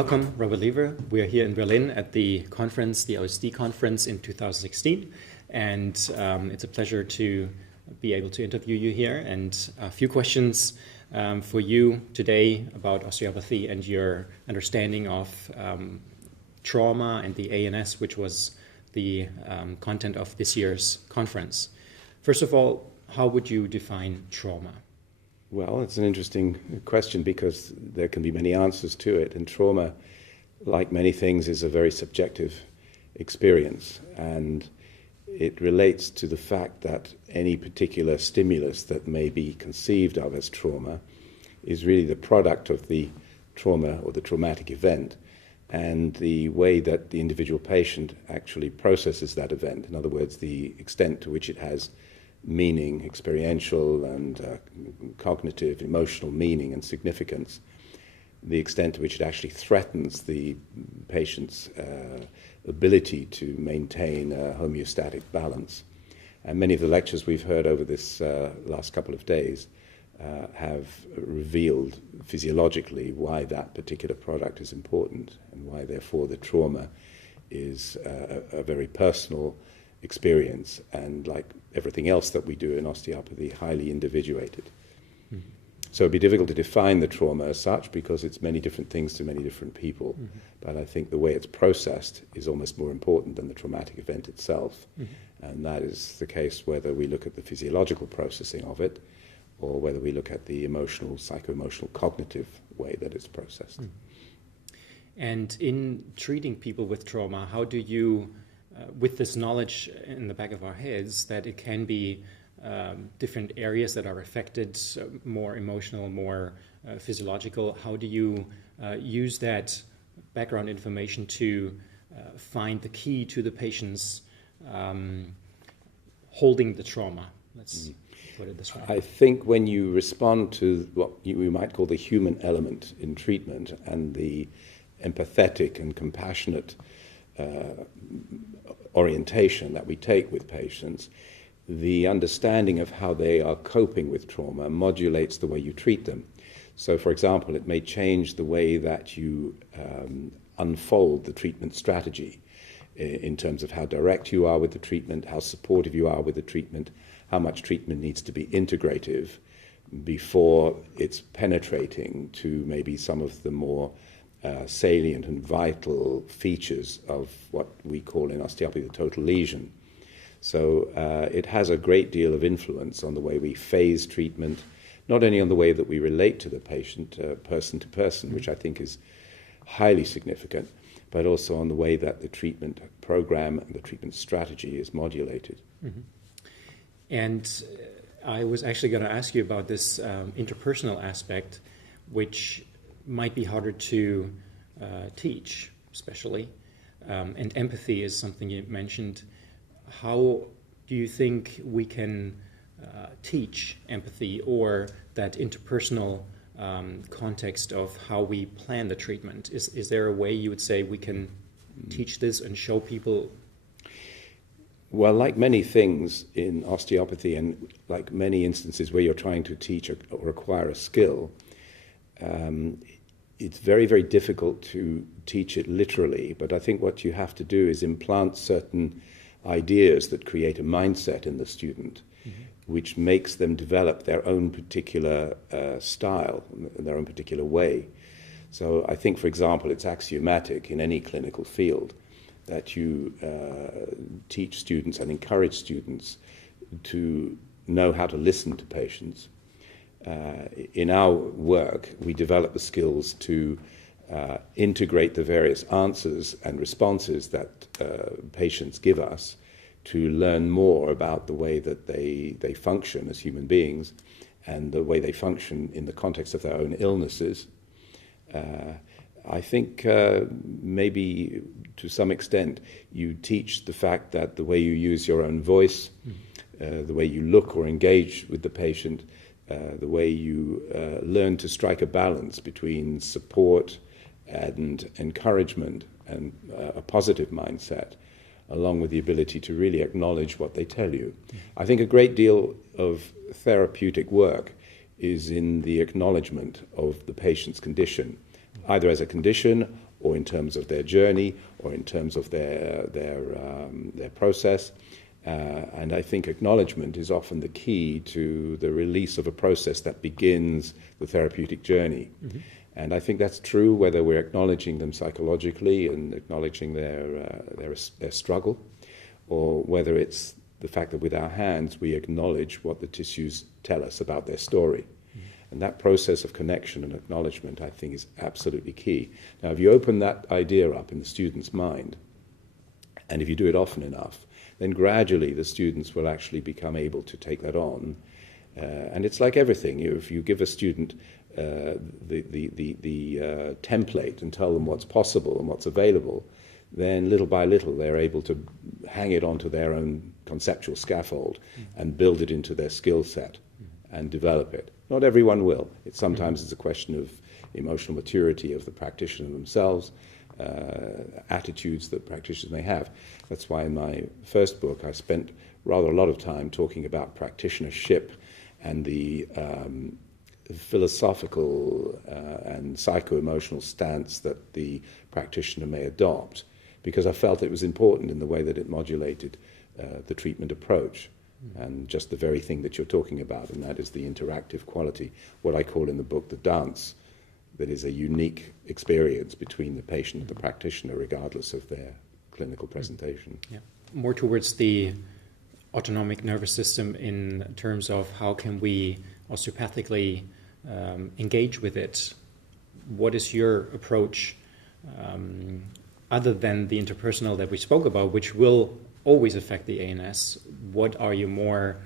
Welcome, Robert Lever. We are here in Berlin at the conference, the OSD conference in 2016, and it's a pleasure to be able to interview you here. And a few questions for you today about osteopathy and your understanding of trauma and the ANS, which was the content of this year's conference. First of all, how would you define trauma? Well, it's an interesting question because there can be many answers to it, and trauma, like many things, is a very subjective experience, and it relates to the fact that any particular stimulus that may be conceived of as trauma is really the product of the trauma or the traumatic event and the way that the individual patient actually processes that event. In other words, the extent to which it has meaning, experiential and cognitive, emotional meaning and significance, the extent to which it actually threatens the patient's ability to maintain a homeostatic balance. And many of the lectures we've heard over this last couple of days have revealed physiologically why that particular product is important and why therefore the trauma is a very personal experience, and like everything else that we do in osteopathy, highly individuated. Mm-hmm. So it'd be difficult to define the trauma as such because it's many different things to many different people. Mm-hmm. But I think the way it's processed is almost more important than the traumatic event itself. Mm-hmm. And that is the case whether we look at the physiological processing of it or whether we look at the emotional, psycho-emotional, cognitive way that it's processed. Mm-hmm. And in treating people with trauma, how do you with this knowledge in the back of our heads that it can be different areas that are affected, more emotional, more physiological, how do you use that background information to find the key to the patient's holding the trauma? Let's put it this way. I think when you respond to what we might call the human element in treatment and the empathetic and compassionate orientation that we take with patients, the understanding of how they are coping with trauma modulates the way you treat them. So, for example, it may change the way that you unfold the treatment strategy in terms of how direct you are with the treatment, how supportive you are with the treatment, how much treatment needs to be integrative before it's penetrating to maybe some of the more salient and vital features of what we call in osteopathy the total lesion. So it has a great deal of influence on the way we phase treatment, not only on the way that we relate to the patient, person to person, which I think is highly significant, but also on the way that the treatment program and the treatment strategy is modulated. Mm-hmm. And I was actually going to ask you about this interpersonal aspect, which might be harder to teach, especially. And empathy is something you mentioned. How do you think we can teach empathy or that interpersonal context of how we plan the treatment? Is there a way you would say we can teach this and show people? Well, like many things in osteopathy and like many instances where you're trying to teach or acquire a skill, it's very, very difficult to teach it literally, but I think what you have to do is implant certain ideas that create a mindset in the student, mm-hmm. which makes them develop their own particular style, their own particular way. So I think, for example, it's axiomatic in any clinical field that you teach students and encourage students to know how to listen to patients. In our work, we develop the skills to integrate the various answers and responses that patients give us to learn more about the way that they function as human beings and the way they function in the context of their own illnesses. I think maybe to some extent you teach the fact that the way you use your own voice, the way you look or engage with the patient, the way you learn to strike a balance between support and encouragement and a positive mindset, along with the ability to really acknowledge what they tell you. I think a great deal of therapeutic work is in the acknowledgement of the patient's condition, either as a condition or in terms of their journey, or in terms of their process. And I think acknowledgement is often the key to the release of a process that begins the therapeutic journey. Mm-hmm. And I think that's true whether we're acknowledging them psychologically and acknowledging their struggle, or whether it's the fact that with our hands we acknowledge what the tissues tell us about their story. Mm-hmm. And that process of connection and acknowledgement, I think, is absolutely key. Now, if you open that idea up in the student's mind, and if you do it often enough, then gradually the students will actually become able to take that on. And it's like everything. If you give a student the template and tell them what's possible and what's available, then little by little they're able to hang it onto their own conceptual scaffold and build it into their skill set and develop it. Not everyone will. Sometimes it's a question of emotional maturity of the practitioner themselves, attitudes that practitioners may have. That's why in my first book I spent rather a lot of time talking about practitionership and the philosophical and psycho-emotional stance that the practitioner may adopt, because I felt it was important in the way that it modulated the treatment approach. And just the very thing that you're talking about, and that is the interactive quality, what I call in the book the dance, that is a unique experience between the patient and the practitioner, regardless of their clinical presentation. Yeah. More towards the autonomic nervous system in terms of how can we osteopathically engage with it. What is your approach other than the interpersonal that we spoke about, which will always affect the ANS? What are your more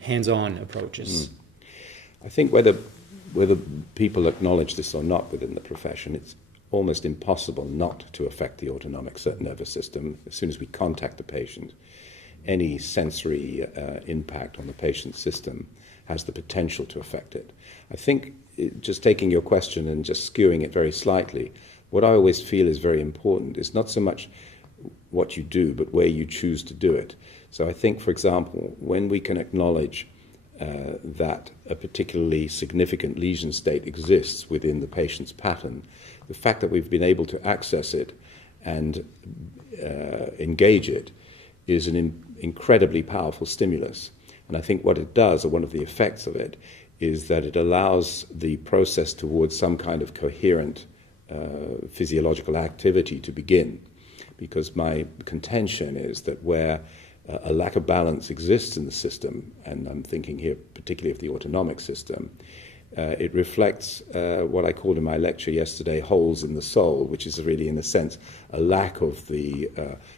hands-on approaches? I think whether people acknowledge this or not within the profession, it's almost impossible not to affect the autonomic nervous system. As soon as we contact the patient, any sensory impact on the patient's system has the potential to affect it. I think, just taking your question and just skewing it very slightly, what I always feel is very important is not so much what you do, but where you choose to do it. So I think, for example, when we can acknowledge that a particularly significant lesion state exists within the patient's pattern, the fact that we've been able to access it and engage it is an incredibly powerful stimulus. And I think what it does, or one of the effects of it, is that it allows the process towards some kind of coherent physiological activity to begin. Because my contention is that where a lack of balance exists in the system, and I'm thinking here particularly of the autonomic system, it reflects what I called in my lecture yesterday holes in the soul, which is really, in a sense, a lack of the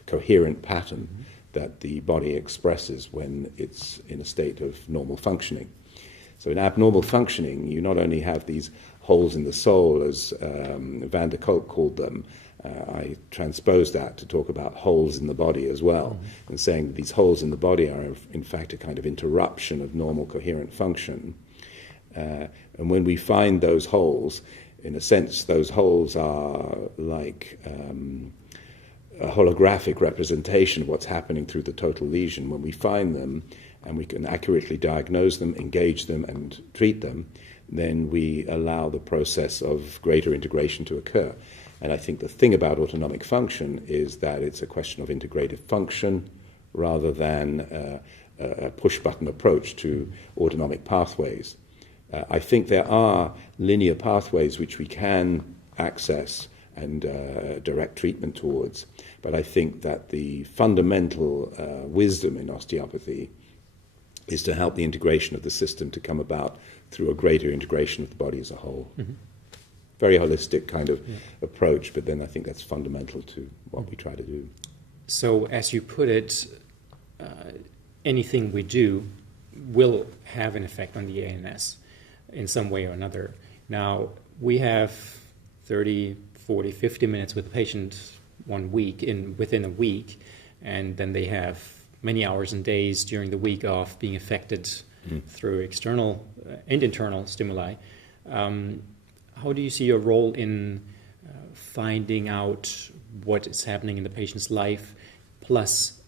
coherent pattern that the body expresses when it's in a state of normal functioning. So in abnormal functioning, you not only have these holes in the soul, as Van der Kolk called them. I transposed that to talk about holes in the body as well, and saying that these holes in the body are, in fact, a kind of interruption of normal coherent function. And when we find those holes, in a sense, those holes are like a holographic representation of what's happening through the total lesion. When we find them and we can accurately diagnose them, engage them, and treat them, then we allow the process of greater integration to occur. And I think the thing about autonomic function is that it's a question of integrative function rather than a push-button approach to autonomic pathways. I think there are linear pathways which we can access and direct treatment towards, but I think that the fundamental wisdom in osteopathy is to help the integration of the system to come about through a greater integration of the body as a whole. Mm-hmm. Very holistic kind of approach, but then I think that's fundamental to what we try to do. So as you put it, anything we do will have an effect on the ANS in some way or another. Now, we have 30, 40, 50 minutes with the patient within a week, and then they have many hours and days during the week of being affected through external and internal stimuli. How do you see your role in finding out what is happening in the patient's life? Plus,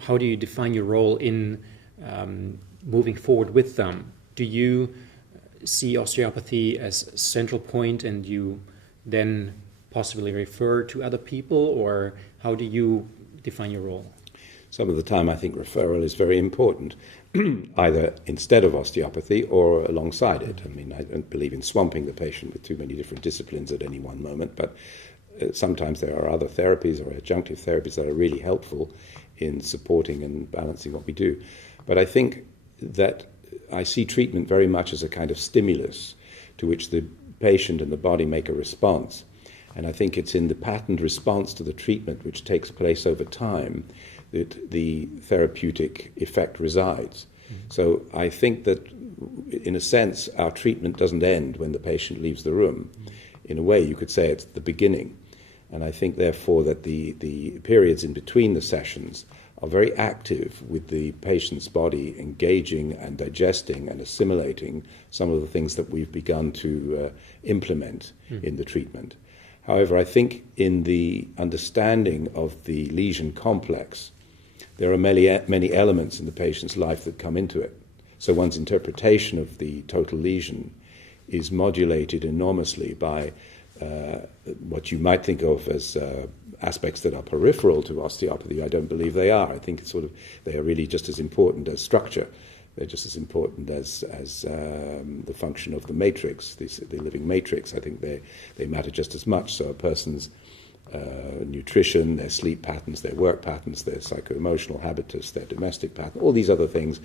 how do you define your role in moving forward with them? Do you see osteopathy as a central point and you then possibly refer to other people, or how do you define your role? Some of the time I think referral is very important, either instead of osteopathy or alongside it. I mean, I don't believe in swamping the patient with too many different disciplines at any one moment, but sometimes there are other therapies or adjunctive therapies that are really helpful in supporting and balancing what we do. But I think that I see treatment very much as a kind of stimulus to which the patient and the body make a response. And I think it's in the patterned response to the treatment which takes place over time that the therapeutic effect resides. Mm-hmm. So I think that, in a sense, our treatment doesn't end when the patient leaves the room. Mm-hmm. In a way, you could say it's the beginning. And I think, therefore, that the periods in between the sessions are very active with the patient's body engaging and digesting and assimilating some of the things that we've begun to implement in the treatment. However, I think in the understanding of the lesion complex, there are many elements in the patient's life that come into it. So one's interpretation of the total lesion is modulated enormously by what you might think of as aspects that are peripheral to osteopathy. I don't believe they are. I think they are really just as important as structure. They're just as important as the function of the matrix, the living matrix. I think they matter just as much. So a person's nutrition, their sleep patterns, their work patterns, their psycho-emotional habitus, their domestic pattern, all these other things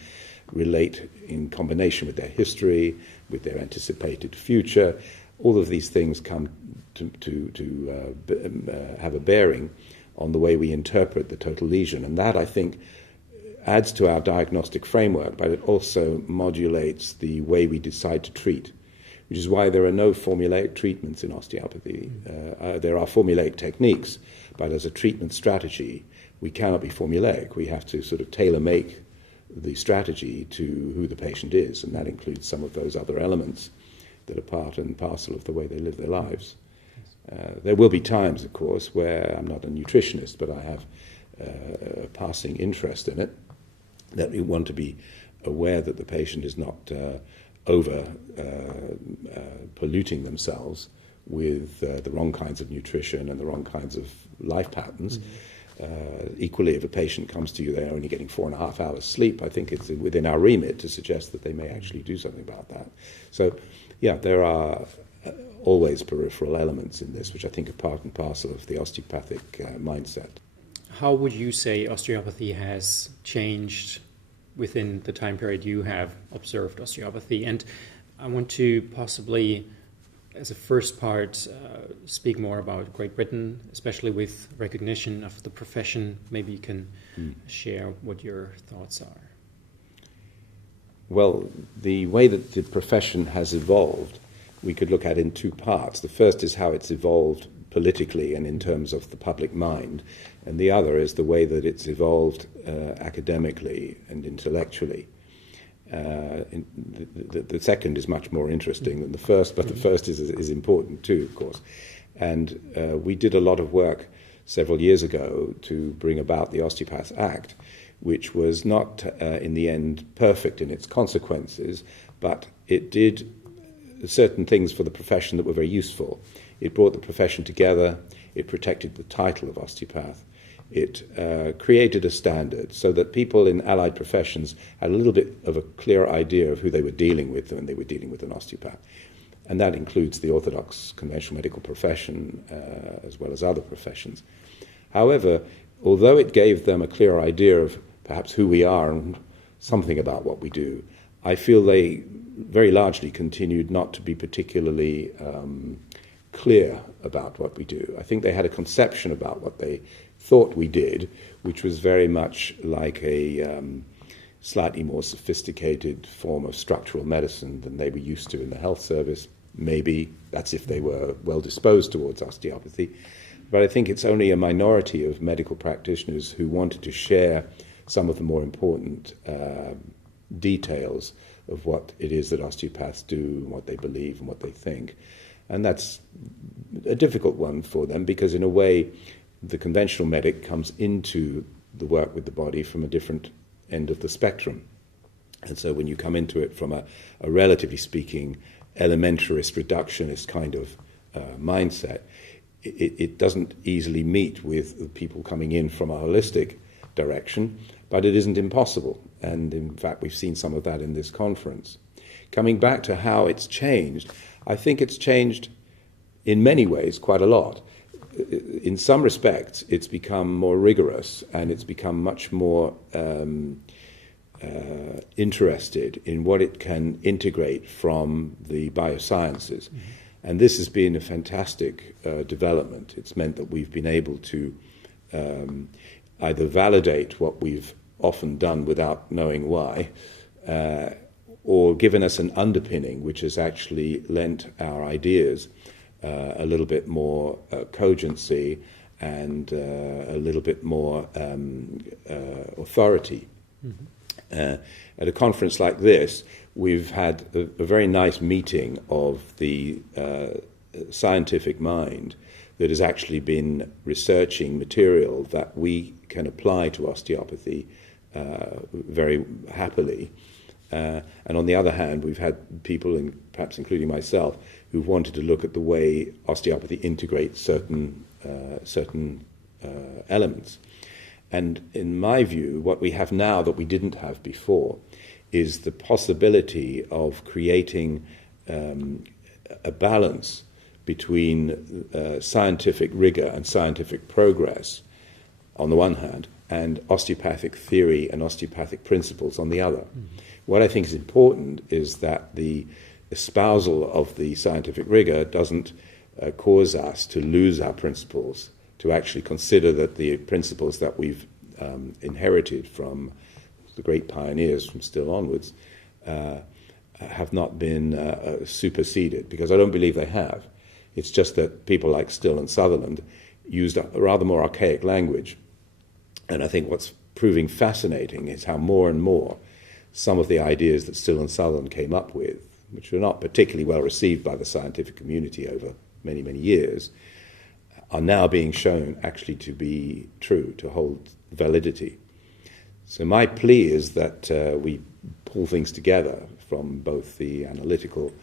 relate in combination with their history, with their anticipated future. All of these things come to have a bearing on the way we interpret the total lesion. And that, I think, adds to our diagnostic framework, but it also modulates the way we decide to treat, which is why there are no formulaic treatments in osteopathy. There are formulaic techniques, but as a treatment strategy, we cannot be formulaic. We have to sort of tailor-make the strategy to who the patient is, and that includes some of those other elements that are part and parcel of the way they live their lives. There will be times, of course, where I'm not a nutritionist, but I have a passing interest in it, that we want to be aware that the patient is not polluting themselves with the wrong kinds of nutrition and the wrong kinds of life patterns. Equally, if a patient comes to you, they're only getting 4.5 hours sleep, I think it's within our remit to suggest that they may actually do something about that. So, yeah, there are always peripheral elements in this, which I think are part and parcel of the osteopathic mindset. How would you say osteopathy has changed within the time period you have observed osteopathy? And I want to possibly, as a first part, speak more about Great Britain, especially with recognition of the profession. Maybe you can share what your thoughts are. Well, the way that the profession has evolved, we could look at in two parts. The first is how it's evolved politically and in terms of the public mind, and the other is the way that it's evolved academically and intellectually. The second is much more interesting than the first, but the first is important too, of course. And we did a lot of work several years ago to bring about the Osteopaths Act, which was not in the end perfect in its consequences, but it did certain things for the profession that were very useful. It brought the profession together, it protected the title of osteopath, it created a standard so that people in allied professions had a little bit of a clear idea of who they were dealing with when they were dealing with an osteopath. And that includes the orthodox conventional medical profession as well as other professions. However, although it gave them a clear idea of perhaps who we are and something about what we do, I feel they very largely continued not to be particularly clear about what we do. I think they had a conception about what they thought we did, which was very much like a slightly more sophisticated form of structural medicine than they were used to in the health service. Maybe that's if they were well disposed towards osteopathy. But I think it's only a minority of medical practitioners who wanted to share some of the more important details of what it is that osteopaths do, and what they believe and what they think. And that's a difficult one for them because, in a way, the conventional medic comes into the work with the body from a different end of the spectrum. And so when you come into it from a relatively speaking, elementarist, reductionist kind of mindset, it doesn't easily meet with people coming in from a holistic direction, but it isn't impossible. And in fact, we've seen some of that in this conference. Coming back to how it's changed, I think it's changed in many ways quite a lot. In some respects, it's become more rigorous, and it's become much more interested in what it can integrate from the biosciences. Mm-hmm. And this has been a fantastic development. It's meant that we've been able to either validate what we've often done without knowing why, or given us an underpinning which has actually lent our ideas a little bit more cogency and a little bit more authority. Mm-hmm. At a conference like this, we've had a very nice meeting of the scientific mind that has actually been researching material that we can apply to osteopathy very happily. And on the other hand, we've had people, perhaps including myself, who've wanted to look at the way osteopathy integrates certain elements. And in my view, what we have now that we didn't have before is the possibility of creating a balance between scientific rigor and scientific progress on the one hand, and osteopathic theory and osteopathic principles on the other. Mm-hmm. What I think is important is that the espousal of the scientific rigor doesn't cause us to lose our principles, to actually consider that the principles that we've inherited from the great pioneers from Still onwards have not been superseded, because I don't believe they have. It's just that people like Still and Sutherland used a rather more archaic language. And I think what's proving fascinating is how more and more some of the ideas that Still and Sutherland came up with, which were not particularly well received by the scientific community over many, many years, are now being shown actually to be true, to hold validity. So my plea is that we pull things together from both the analytical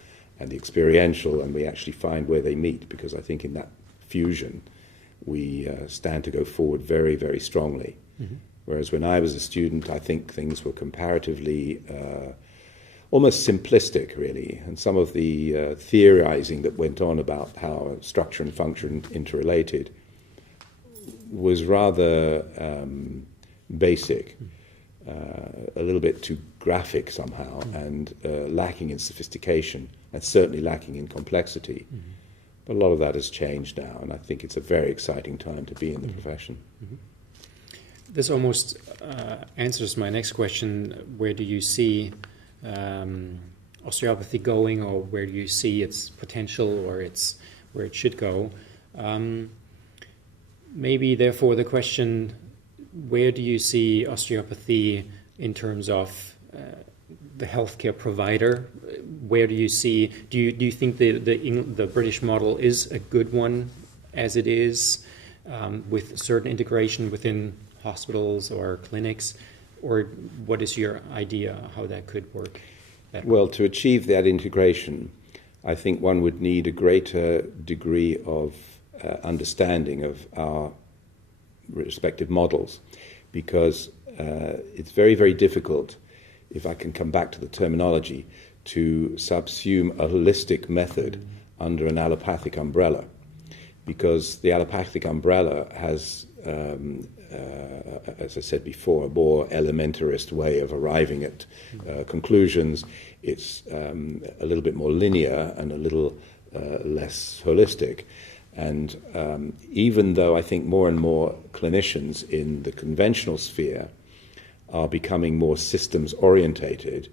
and the experiential, and we actually find where they meet, because I think in that fusion we stand to go forward very, very strongly. Mm-hmm. Whereas when I was a student, I think things were comparatively almost simplistic, really, and some of the theorizing that went on about how structure and function interrelated was rather basic, a little bit too graphic somehow, and lacking in sophistication, and certainly lacking in complexity. Mm-hmm. But a lot of that has changed now, and I think it's a very exciting time to be in the profession. Mm-hmm. This almost answers my next question. Where do you see osteopathy going, or where do you see its potential, or where it should go? Maybe, therefore, the question, where do you see osteopathy in terms of the healthcare provider? Where do you see, do you think the British model is a good one as it is, with certain integration within hospitals or clinics, or what is your idea how that could work? Well, to achieve that integration, I think one would need a greater degree of understanding of our respective models, because it's very, very difficult, if I can come back to the terminology, to subsume a holistic method under an allopathic umbrella, because the allopathic umbrella has, as I said before, a more elementarist way of arriving at conclusions. It's a little bit more linear and a little less holistic. And even though I think more and more clinicians in the conventional sphere are becoming more systems-orientated,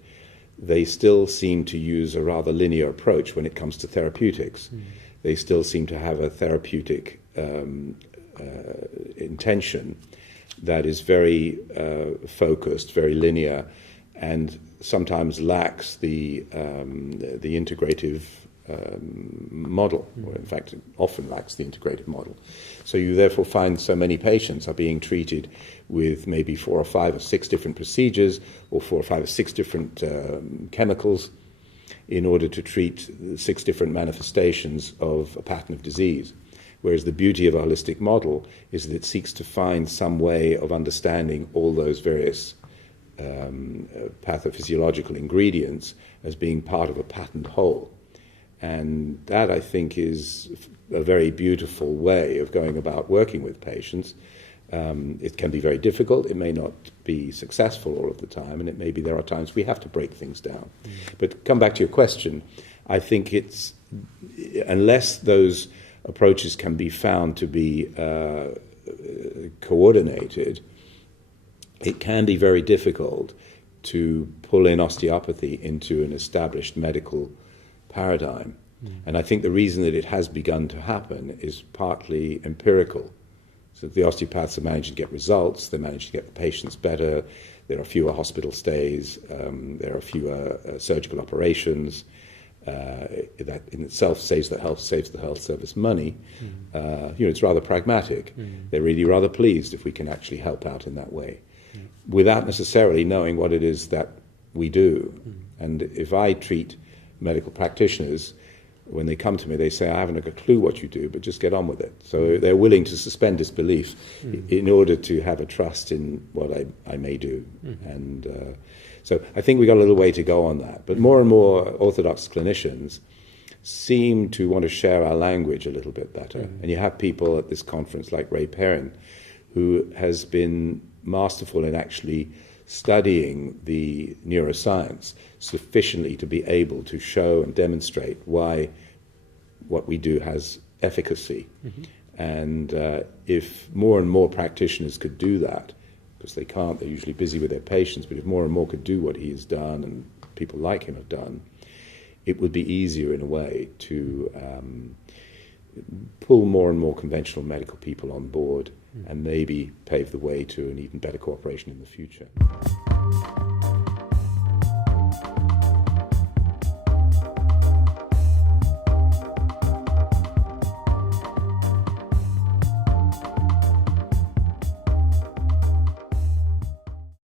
they still seem to use a rather linear approach when it comes to therapeutics. Mm. They still seem to have a therapeutic intention that is very focused, very linear, and sometimes lacks the integrative model, or in fact often lacks the integrative model. So you therefore find so many patients are being treated with maybe 4 or 5 or 6 different procedures, or 4 or 5 or 6 different chemicals, in order to treat 6 different manifestations of a pattern of disease. Whereas the beauty of a holistic model is that it seeks to find some way of understanding all those various pathophysiological ingredients as being part of a patterned whole. And that, I think, is a very beautiful way of going about working with patients. It can be very difficult. It may not be successful all of the time, and it may be there are times we have to break things down. But come back to your question, I think it's, unless those approaches can be found to be coordinated, it can be very difficult to pull in osteopathy into an established medical paradigm. And I think the reason that it has begun to happen is partly empirical. So the osteopaths are managing to get results, they manage to get the patients better, there are fewer hospital stays, there are fewer surgical operations. That in itself saves the health service money. It's rather pragmatic. They're really rather pleased if we can actually help out in that way, without necessarily knowing what it is that we do. And if I treat medical practitioners, when they come to me, they say, I haven't a clue what you do, but just get on with it. So they're willing to suspend disbelief in order to have a trust in what I may do. And so I think we've got a little way to go on that. But more and more orthodox clinicians seem to want to share our language a little bit better. And you have people at this conference like Ray Perrin, who has been masterful in actually studying the neuroscience sufficiently to be able to show and demonstrate why what we do has efficacy. And if more and more practitioners could do that, because they can't, they're usually busy with their patients, but if more and more could do what he has done and people like him have done, it would be easier in a way to pull more and more conventional medical people on board and maybe pave the way to an even better cooperation in the future.